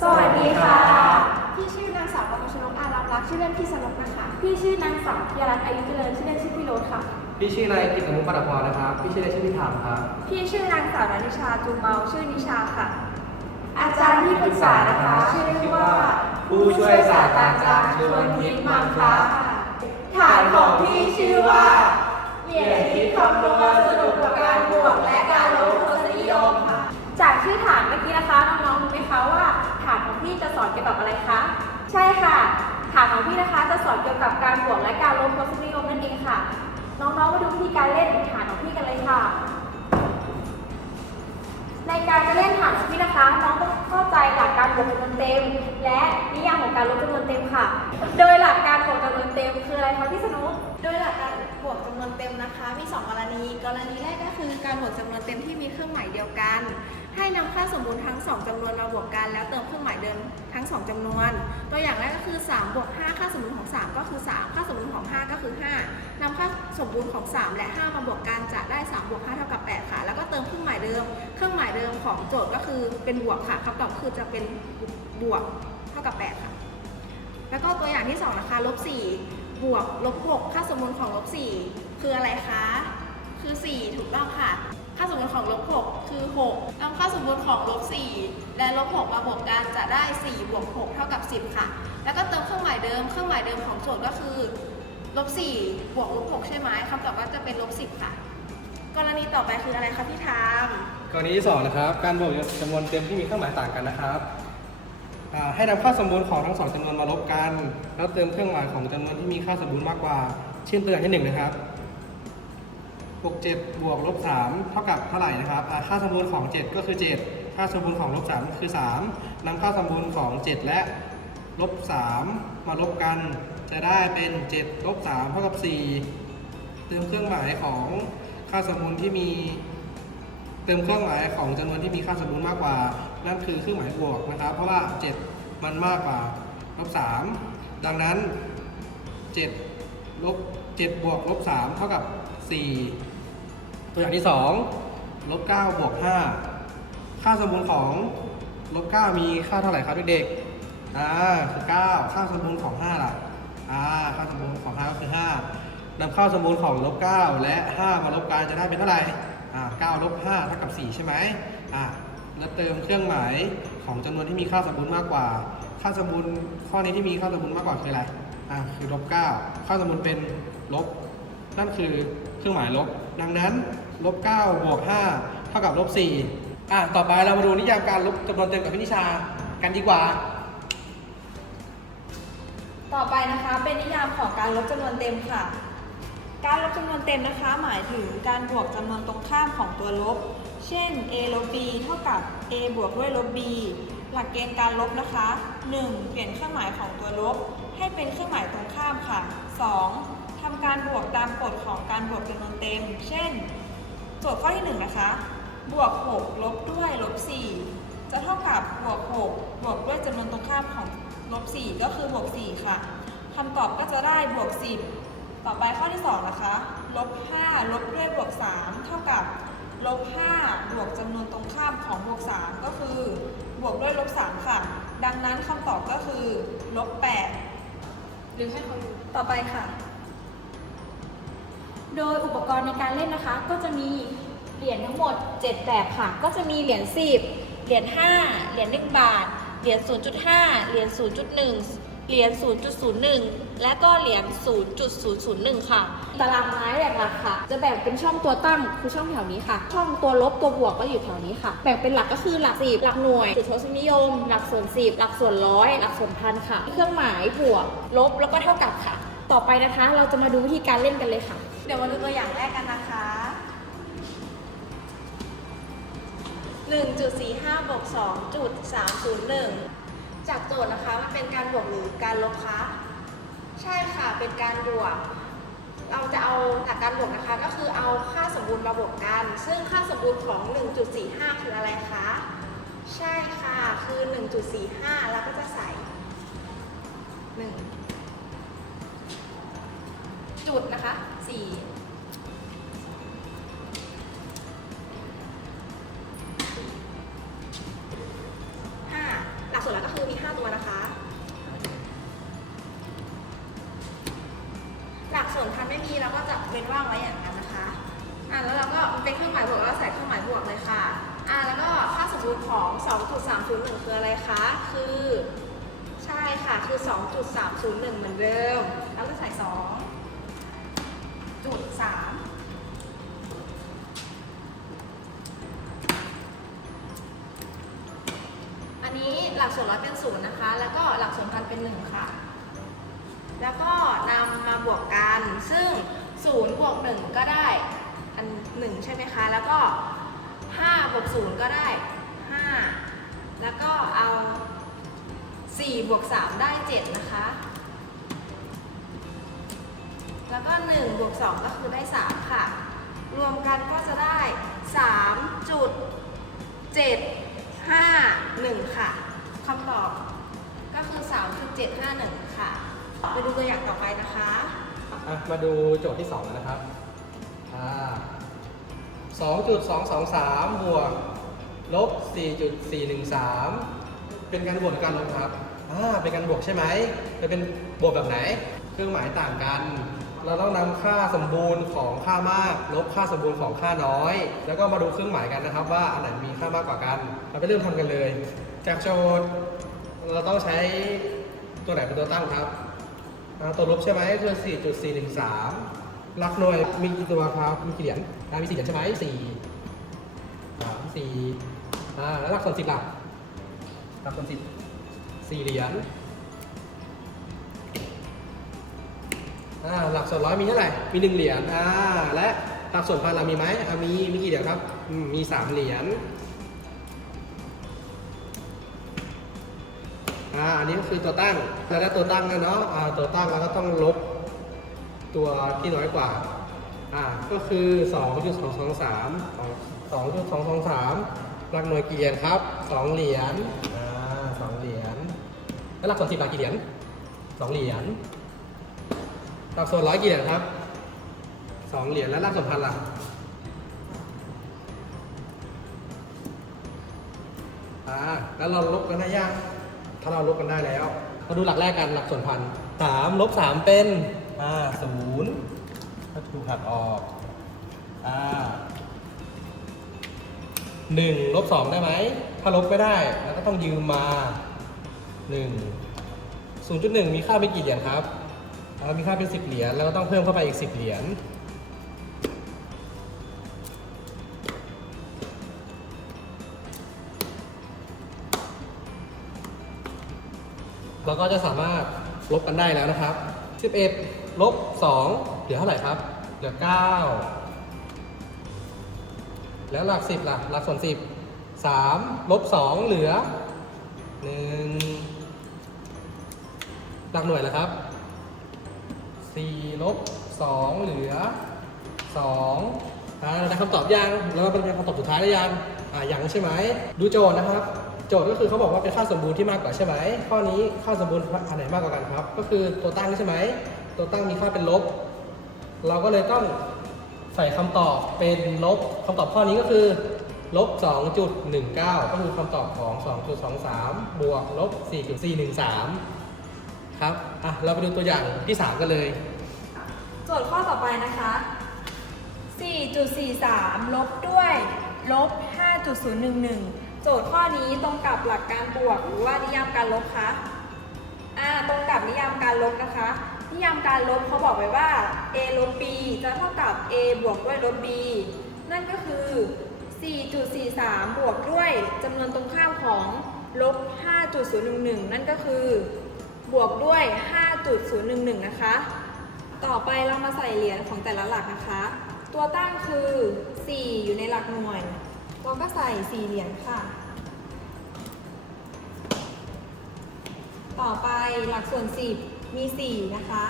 สวัสดีค่ะ พี่ชื่อนางสาวกมลชนกอารัมรักษ์ชื่อเล่นพี่สนุกนะคะ พี่ชื่อนางสาวพิยรัตน์อายุเจริญชื่อเล่นชื่อพี่โรสค่ะ พี่ชื่อนายกิตติมุขปรัตพรนะครับ พี่ชื่อเล่นชื่อพี่ถามครับ พี่ชื่อนางสาวนันนิชาจูเมาชื่อนิชาค่ะ อาจารย์ที่ปรึกษานะคะ ชื่อว่าผู้ช่วยศาสตราจารย์ชวนทิพย์มังคะฐานของพี่ชื่อว่าเหรียญคิดคำนวณสนุกกับการบวกและการลบทศนิยมค่ะ จากชื่อฐานเมื่อกี้นะคะน้องๆรู้ไหมคะว่าฐานของ พี่จะสอนเกี่ยวกับอะไรคะ ใช่ค่ะฐานของพี่นะคะจะสอนเกี่ยวกับการบวกและการลบทศนิยมนั่นเองค่ะ น้องๆมาดูวิธีการเล่นฐานของพี่กันเลยค่ะ ในการจะเล่นฐานของพี่นะคะ น้องต้องเข้าใจหลักการบวกจำนวนเต็ม และนิยามของการลบจำนวนเต็มค่ะ โดยหลักการบวกจำนวนเต็มคืออะไรคะพี่สนุกโดยหลักการบวกจำนวนเต็มนะคะ มี 2 กรณี กรณีแรกก็คือการบวกจำนวนเต็มที่มีเครื่องหมายเดียวกัน ให้นำค่าสมบูรณ์ทั้ง 2จำนวนมาบวกกันแล้วเติมเครื่อง ดิมทั้ง 2จำนวน ตัวอย่างแรกก็คือ 3 บวก 5 ค่าสมบูรณ์ของ 3 ก็คือ 3 ค่าสมบูรณ์ของ 5 ก็คือ 5นำค่าสมบูรณ์ของ 3 และ 5 มาบวกกันจะได้ 3 บวก 5 เท่ากับ 8 ค่ะ แล้วก็เติมเครื่องหมายเดิม เครื่องหมายเดิมของโจทย์ก็คือเป็นบวกค่ะคำตอบคือจะเป็นบวกเท่ากับ 8 ค่ะ แล้วก็ตัวอย่างที่ 2 นะคะ ลบ 4 บวกลบ 6 ค่าสมมูลของลบ 4 คืออะไรคะ คือ 4 ถูกต้องค่ะ ค่าสมมูลของลบ6คือ 6นำค่าสมมูลของลบ4และลบ6มาบวกกันจะได้ 4 บวก 6 เท่ากับ 10 ค่ะ แล้วก็เติมเครื่องหมายเดิม เครื่องหมายเดิมของโจทย์ก็คือลบ4บวกลบ6ใช่ไหมคำตอบก็จะเป็นลบ10 ค่ะ กรณีต่อไปคืออะไรคะพี่ทามกรณีที่สองนะครับ การบวกจำนวนเต็มที่มีเครื่องหมายต่างกันนะครับให้นำค่าสมบูรณ์ของทั้งสองจำนวนมาลบกัน แล้วเติมเครื่องหมายของจำนวนที่มีค่าสมบูรณ์มากกว่า เช่นตัวอย่างที่หนึ่งนะครับ 6 7บวกลบ3เท่ากับเท่าไหร่นะครับค่าสมบูรณ์ของ 7 ก็คือ 7 ค่าสมบูรณ์ของลบ3คือ 3นำค่าสมบูรณ์ของ 7 และลบ3มาลบกัน จะได้เป็น7ลบ3เท่ากับ 4 เติมเครื่องหมายของค่าสมบูรณ์ที่มี เติมเครื่องหมายของจำนวนที่มีค่าสมบูรณ์มากกว่า นั่นคือเครื่องหมายบวกนะครับ เพราะว่า 7 มันมากกว่าลบ3ดังนั้น7ลบ7บวกลบ3เท่ากับ 4 ตัวอย่างที่2ลบ9บวก5ค่าสมบูรณ์ของลบ9มีค่าเท่าไหร่ครับเด็กๆอ่าคือ9ค่าสมบูรณ์ของ5ล่ะอ่าค่าสมบูรณ์ของ5ก็คือ5นำค่าสมบูรณ์ของลบ9และ 5 มาลบกันจะได้เป็นเท่าไหร่อ่า9ลบ5เท่ากับ 4 ใช่ไหมอ่าแล้วเติมเครื่องหมายของจำนวนที่มีค่าสมบูรณ์มากกว่า ค่าสมบูรณ์ข้อนี้ที่มีค่าสมบูรณ์มากกว่าคืออะไรอ่าคือลบ9ค่าสมบูรณ์เป็นลบนั่นคือเครื่องหมายลบ ดังนั้น ลบ9บวก5เท่ากับลบ4อะต่อไปเรามาดูนิยามการลบจำนวนเต็มกับพินิชากันดีกว่า ต่อไปนะคะเป็นนิยามของการลบจำนวนเต็มค่ะ การลบจำนวนเต็มนะคะ หมายถึงการบวกจำนวนตรงข้ามของตัวลบ เช่น a ลบ b เท่ากับ a บวกด้วยลบ b หลักเกณฑ์การลบนะคะ 1. เปลี่ยนเครื่องหมายของตัวลบ ให้เป็นเครื่องหมายตรงข้ามค่ะ 2. ทำการบวกตามกฎของการบวกจำนวนเต็ม เช่น โจทย์ข้อที่1นะคะบวก 6 ลบด้วยลบ 4 จะเท่ากับบวก 6 บวกด้วยจำนวนตรงข้ามของลบ 4 ก็คือบวก 4 ค่ะคำตอบก็จะได้บวก 10 ต่อไปข้อที่ 2 นะคะ ลบ 5 ลบด้วยบวก 3 เท่ากับลบ 5 บวกจำนวนตรงข้ามของบวก 3 ก็คือบวกด้วยลบ 3 ค่ะ ดังนั้นคำตอบก็คือลบ 8 หรือให้เขาดูต่อไปค่ะ โดยอุปกรณ์ในการเล่นนะคะ ก็จะมีเหรียญทั้งหมด 7 แบบค่ะ ก็จะมีเหรียญ10 เหรียญ5 เหรียญ1บาท เหรียญ0.5 เหรียญ0.1 เหรียญ0.01 และก็เหรียญ0.001 ค่ะ ตารางไม้แบ่งหลักค่ะ จะแบ่งเป็นช่องตัวตั้งคือช่องแถวนี้ค่ะ ช่องตัวลบตัวบวกก็อยู่แถวนี้ค่ะ แบ่งเป็นหลักก็คือหลัก10หลักหน่วยจุดทศนิยม หลักส่วน10หลักส่วนร้อยหลักส่วนพันค่ะ เครื่องหมายบวกลบแล้วก็เท่ากับค่ะ ต่อไปนะคะ เราจะมาดูวิธีการเล่นกันเลยค่ะ เดี๋ยวมาดูตัวอย่างแรกกันนะคะ 1.45บวก2.301 จากโจทย์นะคะมันเป็นการบวกหรือการลบคะใช่ค่ะเป็นการบวก เราจะเอาหลักการบวกนะคะ ก็คือเอาค่าสมบูรณ์มาบวกกัน ซึ่งค่าสมบูรณ์ของ 1.45 คืออะไรคะ ใช่ค่ะ คือ 1.45 แล้วก็จะใส่ 1 จุดนะคะ สี่ห้าหลักสูตรแล้วก็คือมีห้าตัวนะคะ หลักส่วนพันไม่มีเราก็จะเว้นว่างไว้อนั้นนะคะ อะแล้วเราก็เป็นเครื่องหมายบวกแล้วใส่เครื่องหมายบวกเลยค่ะ อะแล้วก็ค่าสมบูรณ์ของ 2.301 คืออะไรคะ คือใช่ค่ะ คือ 2.301 เหมือนเดิม แล้วก็ใส่ 2 จุด3อันนี้หลักส่วนร้อยเป็นศูนย์นะคะ แล้วก็หลักส่วนพันเป็นหนึ่งค่ะ แล้วก็นำมาบวกกัน ซึ่งศูนย์บวกหนึ่งก็ได้อันหนึ่งใช่ไหมคะ แล้วก็ห้าบวกศูนย์ก็ได้ห้าแล้วก็เอาสี่บวกสามได้เจ็ดนะคะ แล้วก็หนึ่งบวกสองก็คือได้สามค่ะ รวมกันก็จะได้สามจุด7 5 1 ค่ะคำตอบก็คือ 3.751 ค่ะ ไปดูตัวอย่างต่อไปนะคะอะมาดูโจทย์ที่ 2 นะครับอ่า2.223 บวกลบ 4.413 เป็นการบวกหรือการลบครับอ่าเป็นการบวกใช่ไหมจะเป็นบวกแบบไหน เครื่องหมายต่างกัน เราต้องนำค่าสมบูรณ์ของค่ามาก ลบค่าสมบูรณ์ของค่าน้อย แล้วก็มาดูเครื่องหมายกันนะครับ ว่าอันไหนมีค่ามากกว่ากัน เราไปเริ่มทำกันเลย จากโจทย์เราต้องใช้ตัวไหนเป็นตัวตั้งครับตัวลบใช่ไหมคือ4.413หลักหน่วยมีกี่ตัวครับ มีกี่เหรียญมีสี่เหรียญใช่ไหมสี่สามสี่อ่าแล้วหลักส่วนสิบหลักหลักส่วนสิบสี่เหรียญ อ่าหลักส่วนร้อยมีเท่าไหร่ มีหนึ่งเหรียญอ่าและหลักส่วนพันเรามีไหมอ่ามีมีกี่เหรียญครับอืมมีสามเหรียญอ่าอันนี้ก็คือตัวตั้งแล้วก็ตัวตั้งนะเนาะอ่าตัวตั้งแล้วก็ต้องลบตัวที่น้อยกว่าอ่าก็คือ2.223 2.223หลักหน่วยกี่เหรียญครับ2เหรียญอ่าสองเหรียญแล้วหลักส่วนสิบหลักกี่เหรียญ2เหรียญ หลักส่วนร้อยกี่เหรียญครับ2เหรียญแล้วหลักส่วนพันล่ะอ่าแล้วเราลบกันได้ยังถ้าเราลบกันได้แล้วมาดูหลักแรกกันหลักส่วนพันสามลบสามเป็นอ่าศูนย์ถ้าถูกหักออกอ่าหนึ่งลบสองได้ไหม ถ้าลบไม่ได้แล้วก็ต้องยืมมาหนึ่งศูนย์จุดหนึ่งมีค่าเป็นกี่เหรียญครับ อ่ามีค่าเป็นสิบเหรียญแล้วก็ต้องเพิ่มเข้าไปอีกสิบเหรียญเราก็จะสามารถลบกันได้แล้วนะครับ 11 ลบ 2 เหลือเท่าไหร่ครับ เหลือ 9 แล้วหลัก 10ล่ะ หลักส่วน 10 3 ลบ 2 เหลือ 1 หลักหน่วยล่ะครับ 4ลบ2เหลือ2อ่าเราได้คำตอบยังแล้วเราเป็นคำตอบสุดท้ายหรือยังอ่ายังใช่ไหมดูโจทย์นะครับ โจทย์ก็คือเขาบอกว่าเป็นค่าสมบูรณ์ที่มากกว่าใช่ไหมข้อนี้ค่าสมบูรณ์อันไหนมากกว่ากันครับ ก็คือตัวตั้งใช่ไหมตัวตั้งมีค่าเป็นลบ เราก็เลยต้องใส่คำตอบเป็นลบคำตอบข้อนี้ก็คือลบ 2.19 ก็คือคำตอบของ 2.23 บวกลบ 4.413 ครับอะเราไปดูตัวอย่างที่ 3 กันเลย โจทย์ข้อต่อไปนะคะ 4.43 ลบด้วยลบ 5.011 โจทย์ข้อนี้ตรงกับหลักการบวกหรือว่านิยามการลบคะอ่าตรงกับนิยามการลบนะคะ นิยามการลบเขาบอกไว้ว่า a ลบ b จะเท่ากับ a บวกด้วยลบ b นั่นก็คือ 4.43 บวกด้วยจำนวนตรงข้ามของลบ 5.011 นั่นก็คือ บวกด้วย 5.011 นะคะ ต่อไปเรามาใส่เหรียญของแต่ละหลักนะคะ ตัวตั้งคือ 4 อยู่ในหลักหน่วย เราก็ใส่ 4 เหรียญค่ะ ต่อไปหลักส่วน 10 มี 4 นะคะ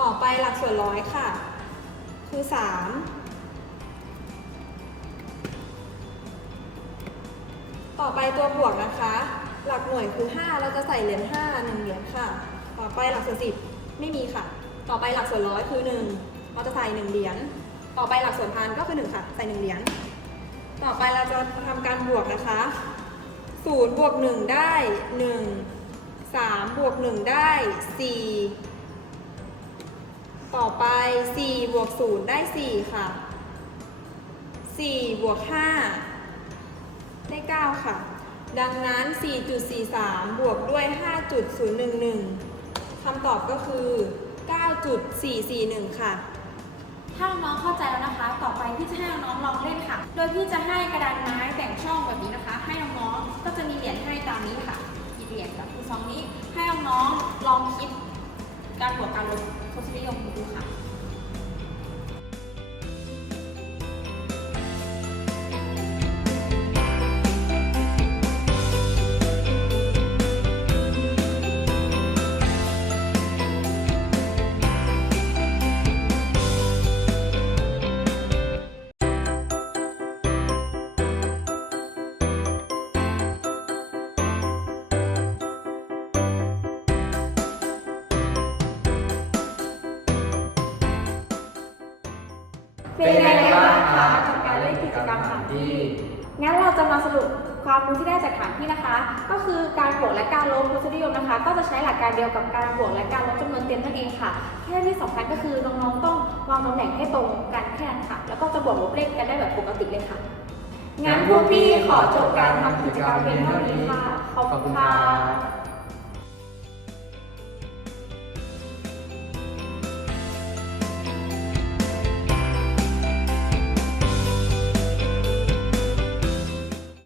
ต่อไปหลักส่วนร้อยค่ะ คือ 3 ต่อไปตัวบวกนะคะ หลักหน่วยคือ 5 เราจะใส่เหรียญ5 1เหรียญค่ะ ต่อไปหลักส่วน10 ไม่มีค่ะ ต่อไปหลักส่วนร้อยคือ 1 เราจะใส่ 1 เหรียญ ต่อไปหลักส่วนพันก็คือ 1 ค่ะ ใส่ 1 เหรียญ ต่อไปเราจะทำการบวกนะคะ0บวก1ได้ 1 3บวก1ได้ 4 ต่อไป4บวก0ได้ 4 ค่ะ4บวก5 ได้ 9 ค่ะ ดังนั้น 4.43 บวกด้วย 5.011คำตอบก็คือ 9.441 ค่ะ ถ้าน้องเข้าใจแล้วนะคะ ต่อไปพี่จะให้น้องลองเล่นค่ะ โดยพี่จะให้กระดานไม้แต่งช่องแบบนี้นะคะ ให้น้องๆ ก็จะมีเหรียญให้ตามนี้ค่ะหยิบเหรียญกับคือซองนี้ ให้น้องๆ ลองคิดการบวกการลบทศนิยมดูค่ะ เป็นยังไงบ้างคะกับการเล่นกิจกรรมถามที่ งั้นเราจะมาสรุปความรู้ที่ได้จากฐานที่นะคะ ก็คือการบวกและการลบทศนิยมนะคะ ก็จะใช้หลักการเดียวกับการบวกและการลบจำนวนเต็มนั่นเองค่ะ แค่ที่สำคัญก็คือน้องๆต้องวางตำแหน่งให้ตรงกันแค่นั้นค่ะ แล้วก็จะบวกลบเลขกันได้แบบปกติเลยค่ะ งั้นพวกพี่ขอจบการทำกิจกรรมเพียงเท่านี้ค่ะ ขอบคุณค่ะ